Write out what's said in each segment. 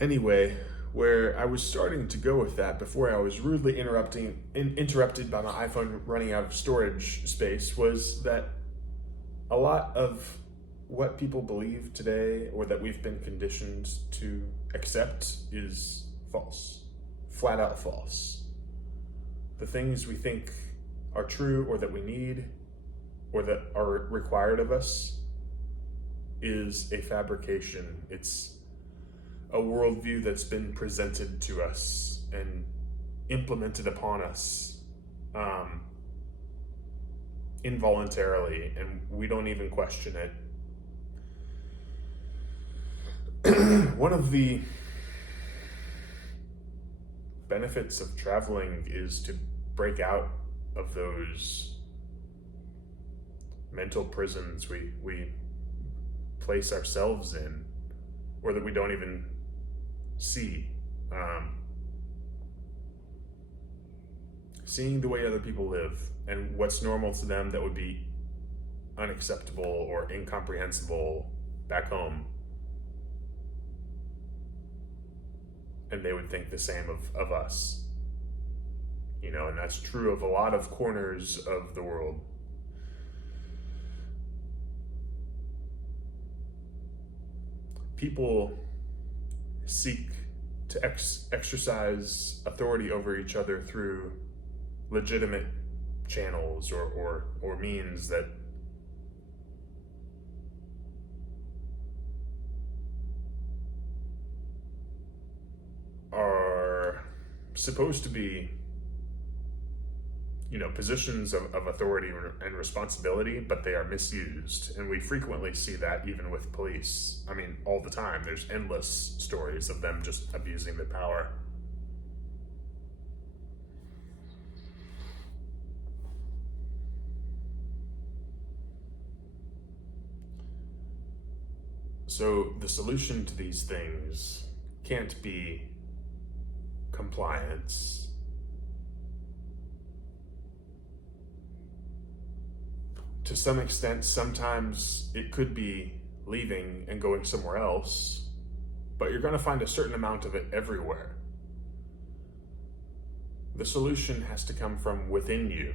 Anyway, where I was starting to go with that before I was rudely interrupted by my iPhone running out of storage space was that a lot of what people believe today or that we've been conditioned to accept is false. Flat out false. The things we think are true or that we need or that are required of us is a fabrication. It's a worldview that's been presented to us and implemented upon us involuntarily, and we don't even question it. One of the benefits of traveling is to break out of those mental prisons we place ourselves in, or that we don't even see. Seeing the way other people live and what's normal to them that would be unacceptable or incomprehensible back home, and they would think the same of us, and that's true of a lot of corners of the world. People seek to exercise authority over each other through legitimate channels or means that are supposed to be, positions of authority and responsibility, but they are misused. And we frequently see that even with police. I mean, all the time. There's endless stories of them just abusing their power. So the solution to these things can't be compliance. To some extent, sometimes it could be leaving and going somewhere else, but you're going to find a certain amount of it everywhere. The solution has to come from within you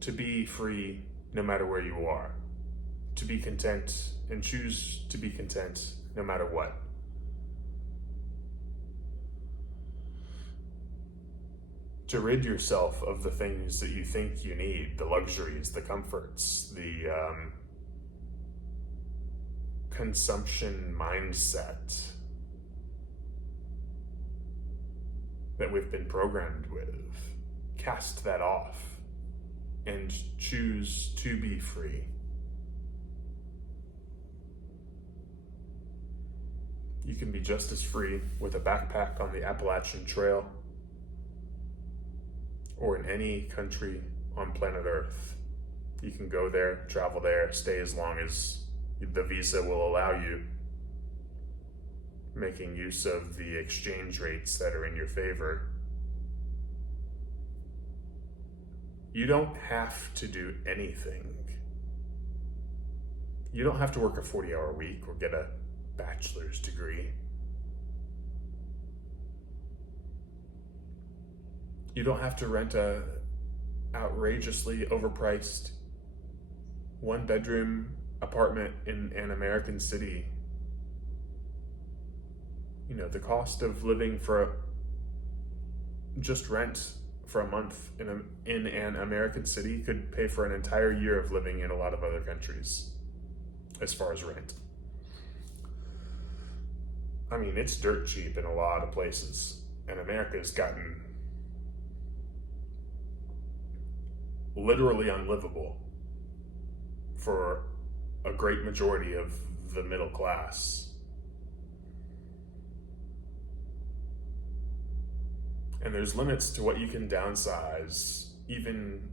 to be free no matter where you are, to be content and choose to be content no matter what. To rid yourself of the things that you think you need, the luxuries, the comforts, the consumption mindset that we've been programmed with. Cast that off and choose to be free. You can be just as free with a backpack on the Appalachian Trail or in any country on planet Earth. You can go there, travel there, stay as long as the visa will allow you, making use of the exchange rates that are in your favor. You don't have to do anything. You don't have to work a 40-hour week or get a bachelor's degree. You don't have to rent a outrageously overpriced one-bedroom apartment in an American city. The cost of living for just rent for a month in an American city could pay for an entire year of living in a lot of other countries as far as rent. I mean, it's dirt cheap in a lot of places, and America's gotten literally unlivable for a great majority of the middle class. And there's limits to what you can downsize, even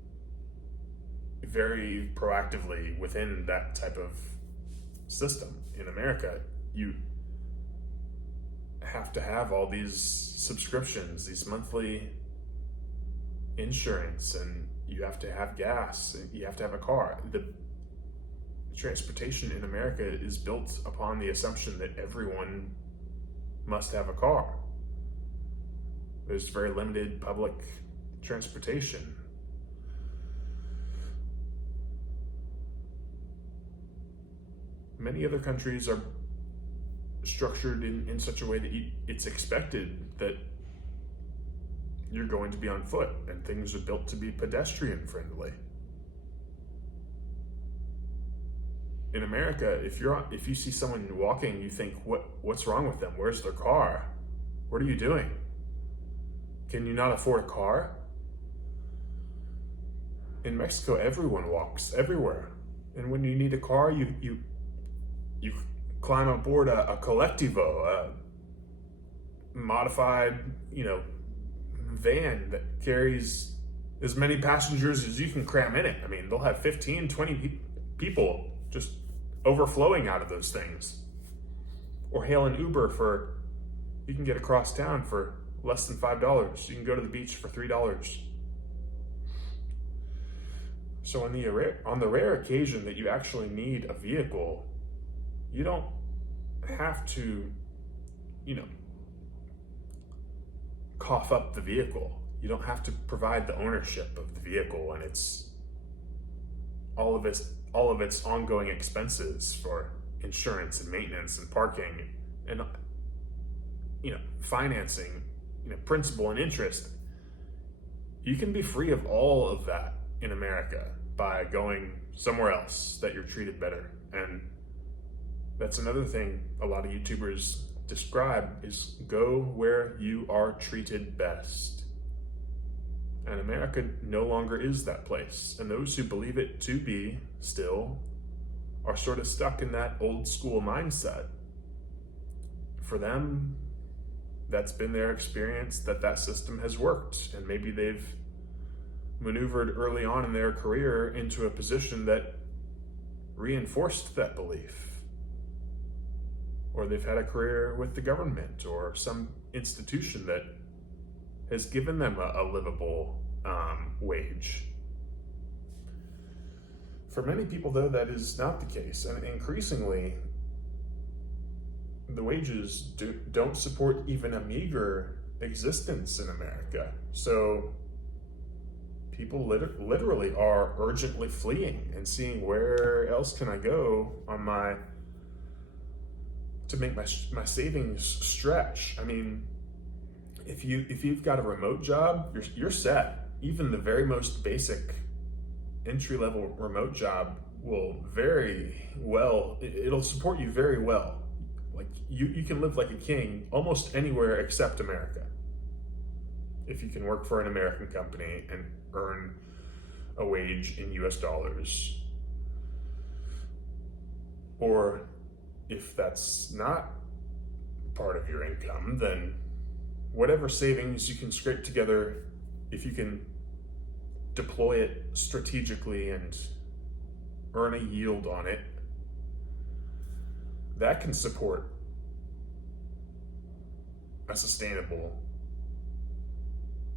very proactively within that type of system. In America, you have to have all these subscriptions, these monthly insurance, and you have to have gas, and you have to have a car. The transportation in America is built upon the assumption that everyone must have a car. There's very limited public transportation. Many other countries are structured in such a way that it's expected that you're going to be on foot, and things are built to be pedestrian friendly. In America, if you see someone walking, you think, what's wrong with them? Where's their car? What are you doing? Can you not afford a car? In Mexico, everyone walks everywhere, and when you need a car, you climb aboard a collectivo, a modified, van that carries as many passengers as you can cram in it. I mean, they'll have 15, 20 people just overflowing out of those things. Or hail an Uber you can get across town for less than $5. You can go to the beach for $3. So on the rare occasion that you actually need a vehicle, you don't have to, cough up the vehicle. You don't have to provide the ownership of the vehicle and all of its ongoing expenses for insurance and maintenance and parking and financing, principal and interest. You can be free of all of that in America by going somewhere else that you're treated better. And that's another thing a lot of YouTubers describe is go where you are treated best. And America no longer is that place. And those who believe it to be still are sort of stuck in that old school mindset. For them, that's been their experience, that system has worked. And maybe they've maneuvered early on in their career into a position that reinforced that belief. Or they've had a career with the government or some institution that has given them a livable wage. For many people, though, that is not the case. And increasingly, the wages don't support even a meager existence in America. So people literally are urgently fleeing and seeing where else can I go to make my savings stretch. I mean, if you've got a remote job, you're set. Even the very most basic entry-level remote job will it'll support you very well. Like you can live like a king almost anywhere except America. If you can work for an American company and earn a wage in US dollars. Or if that's not part of your income, then whatever savings you can scrape together, if you can deploy it strategically and earn a yield on it, that can support a sustainable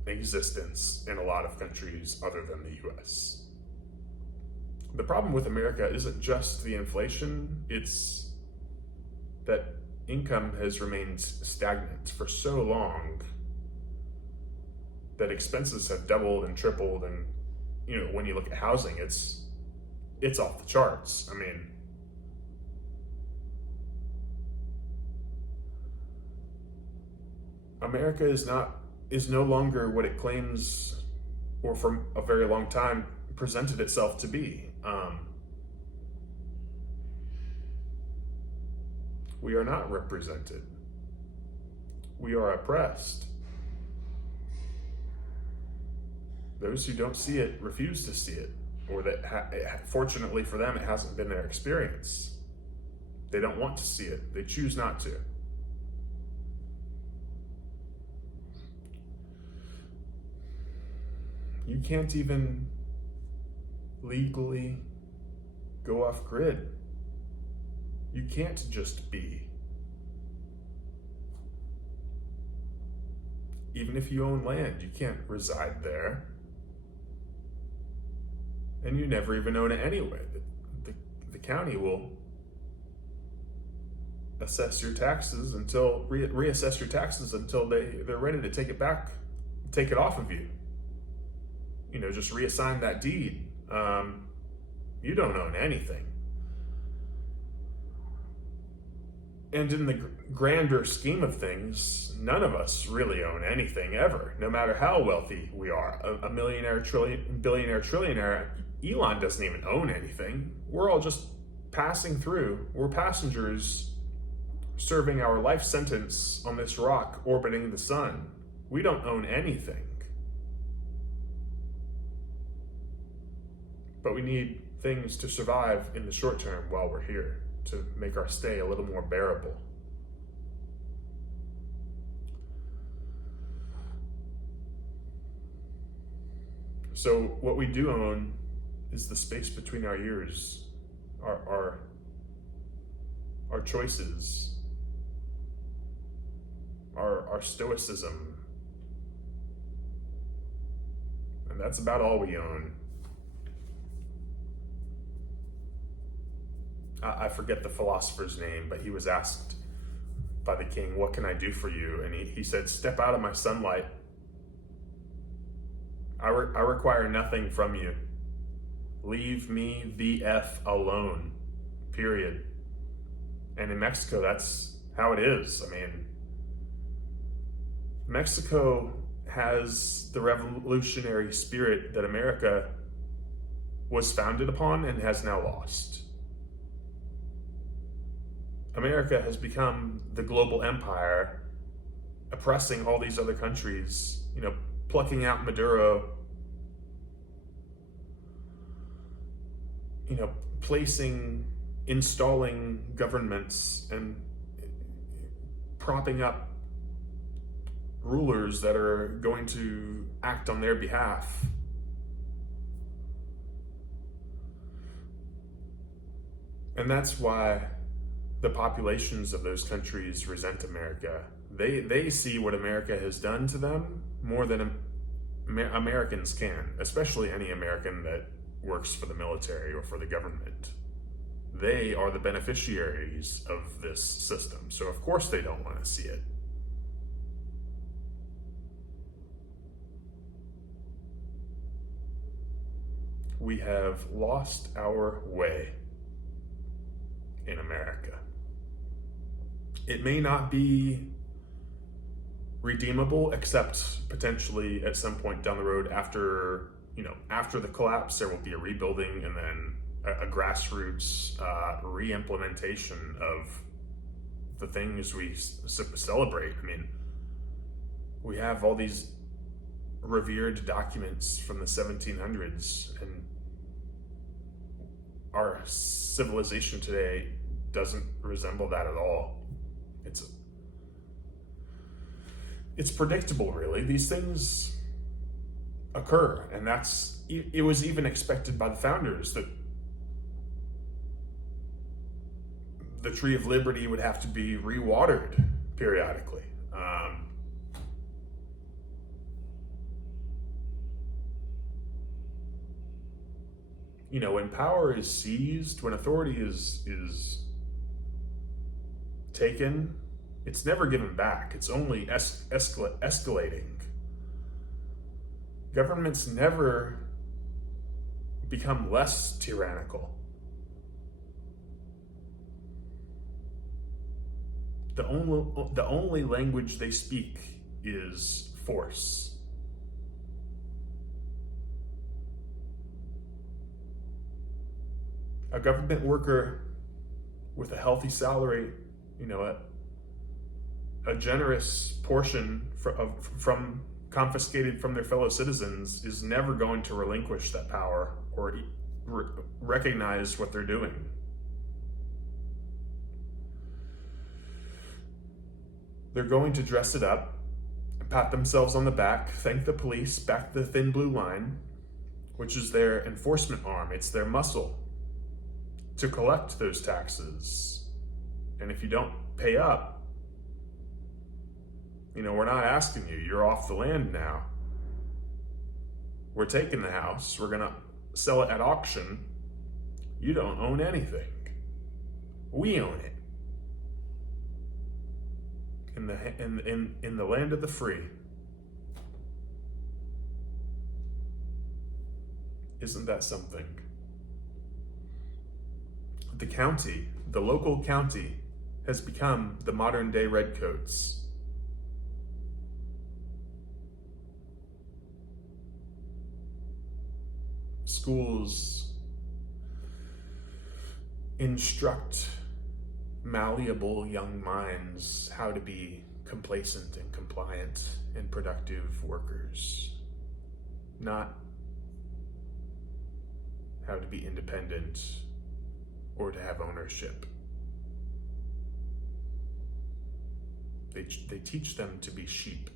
existence in a lot of countries other than the US. The problem with America isn't just the inflation, it's that income has remained stagnant for so long that expenses have doubled and tripled, and when you look at housing, it's off the charts. I mean, America is no longer what it claims, or for a very long time presented itself to be. We are not represented. We are oppressed. Those who don't see it refuse to see it, or that fortunately for them, it hasn't been their experience. They don't want to see it. They choose not to. You can't even legally go off grid. You can't just be. Even if you own land, you can't reside there. And you never even own it anyway. The county will assess your taxes until reassess your taxes until they're ready to take it off of you. Just reassign that deed. You don't own anything. And in the grander scheme of things, none of us really own anything ever, no matter how wealthy we are. A millionaire, billionaire, trillionaire, Elon doesn't even own anything. We're all just passing through. We're passengers serving our life sentence on this rock orbiting the sun. We don't own anything. But we need things to survive in the short term while we're here, to make our stay a little more bearable. So what we do own is the space between our ears, our choices, our stoicism. And that's about all we own. I forget the philosopher's name, but he was asked by the king, "What can I do for you?" And he said, "Step out of my sunlight. I require nothing from you. Leave me the F alone, period." And in Mexico, that's how it is. I mean, Mexico has the revolutionary spirit that America was founded upon and has now lost. America has become the global empire, oppressing all these other countries, plucking out Maduro, installing governments and propping up rulers that are going to act on their behalf. And that's why the populations of those countries resent America. They see what America has done to them more than Americans can, especially any American that works for the military or for the government. They are the beneficiaries of this system, so of course they don't want to see it. We have lost our way in America. It may not be redeemable, except potentially at some point down the road after the collapse, there will be a rebuilding and then a grassroots re-implementation of the things we celebrate. I mean, we have all these revered documents from the 1700s, and our civilization today doesn't resemble that at all. It's predictable, really. These things occur, and it was even expected by the founders that the Tree of Liberty would have to be re-watered periodically. When power is seized, when authority is taken, it's never given back. It's only escalating. Governments never become less tyrannical. The only language they speak is force. A government worker with a healthy salary, a generous portion from confiscated from their fellow citizens, is never going to relinquish that power or recognize what they're doing. They're going to dress it up, pat themselves on the back, thank the police, back the thin blue line, which is their enforcement arm. It's their muscle to collect those taxes. And if you don't pay up, we're not asking you. You're off the land now. We're taking the house. We're going to sell it at auction. You don't own anything. We own it. in the land of the free. Isn't that something? The local county, has become the modern day redcoats. Schools instruct malleable young minds how to be complacent and compliant and productive workers, not how to be independent or to have ownership. They teach them to be sheep.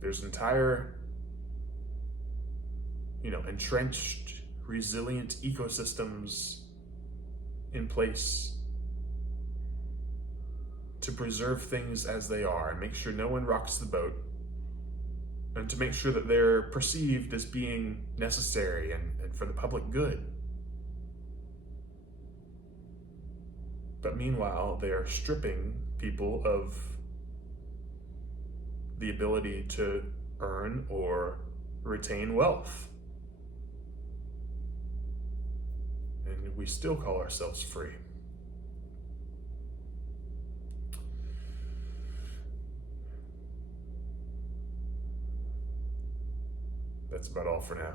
There's entire, entrenched, resilient ecosystems in place to preserve things as they are and make sure no one rocks the boat, and to make sure that they're perceived as being necessary and for the public good. But meanwhile, they are stripping people of the ability to earn or retain wealth. And we still call ourselves free. That's about all for now.